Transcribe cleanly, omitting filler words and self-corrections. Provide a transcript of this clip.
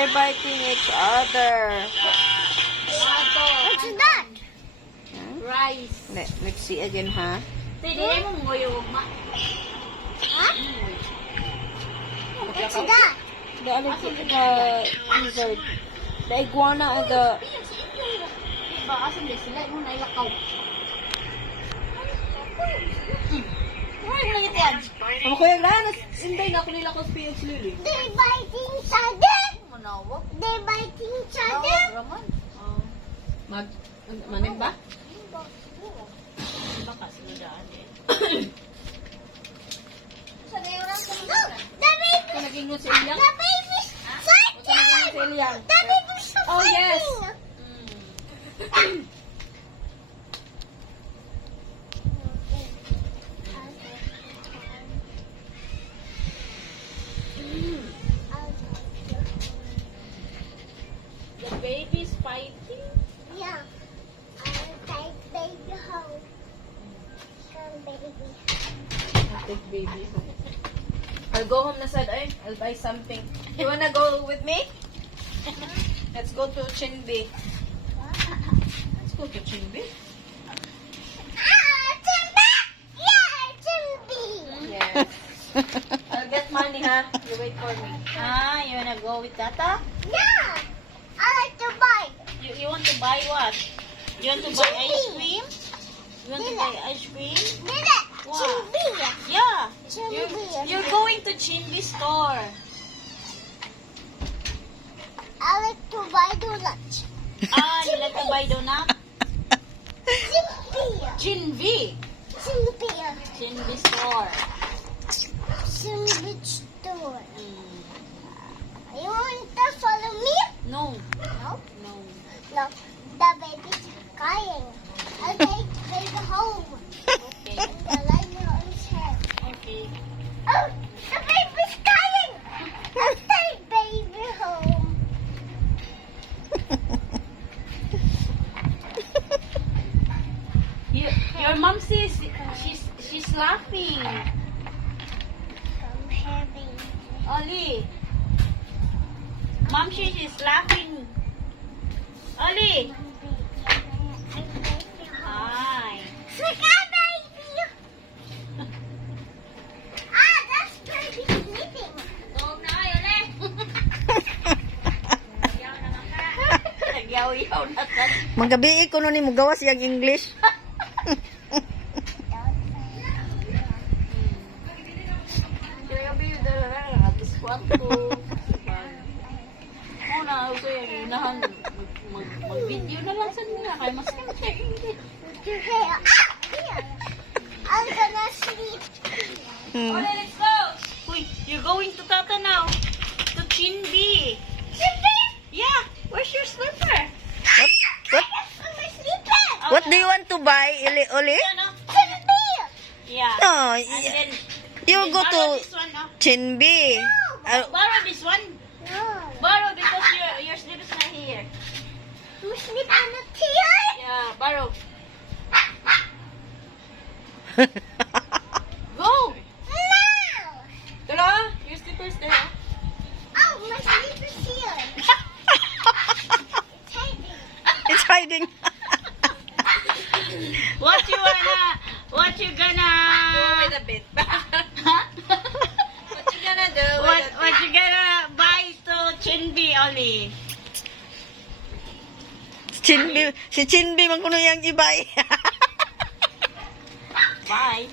They're biting each other. What's that? Rice. Let's see again, ha? Pwede mo ngoyo ma. Huh? What's that? The lizard. The iguana and the... Diba kasi hindi sila mo nailakaw. Ay, wala yung tiyan. Ang kuya Granas, hindi na ako nila ko PH Lily. They're biting each other. Manawag. They're biting each other. Raman. Manin ba? Baka sila daan eh. Look, the baby. Naging nun sa Ilyang? The baby's Naging sa fighting. Ilyang? The baby's Oh, yes. The baby's fighting. Yeah. I'll take baby home. Come, baby. Take baby. I'll go home na sad. I'll buy something. You wanna go with me? Let's go to Chinbi. Let's go to Chinbi. Timba! Yeah, Timby! Yes. I'll get money, ha? You wait for me. Ah, you wanna go with Tata? Yeah! I like to buy. You want to buy what? You want to buy ice cream? You want to buy ice cream? Did it? Wow. Timby! Yeah. Timby. You're going to Chinby store. I like to buy donuts. Ah, you like to buy donut? Timby! Chinby. Timby! Chinby store. Timby store. Mm. You want to follow me? No. No. No. No. The baby's crying. I'll take baby home. Okay. And the light on his head. Okay. Oh, the baby's crying! I'll take baby home. Your mom says she's laughing. Come here, baby. Oli. Mom says she's laughing. Oli. Hi. Sika, baby! Ah, that's baby sleeping. Nagyaw-yaw na ka. Magabi ko nun ni mo gawas yung English. Kaya ba yung dala na atis kwarto. Muna, ako yung unahan. Mag-video na lang sa nila. Kaya mas kaya English. Ah, here. I'm gonna sleep. Okay, let's go. Uy, you're going to Tata now. To Chinby. Sleeping? Yeah. Where's your slipper? What? I'm sleeping. What do you want to buy, Oli? Yan, oh. Sleeping. Yeah. No, And then, you go borrow to this one, oh. Chinbi. Borrow this one. No. Borrow because your slip is not here. You sleep on the chair? Yeah, borrow. Go. No. Tara, your slipper's there. Oh, my sleeper's here. It's hiding. It's hiding. What you gonna Do with a bit. Huh? What you gonna do What you gonna buy to Chinby, Oli? Si Chinbi man kuno yang ibay. Bye.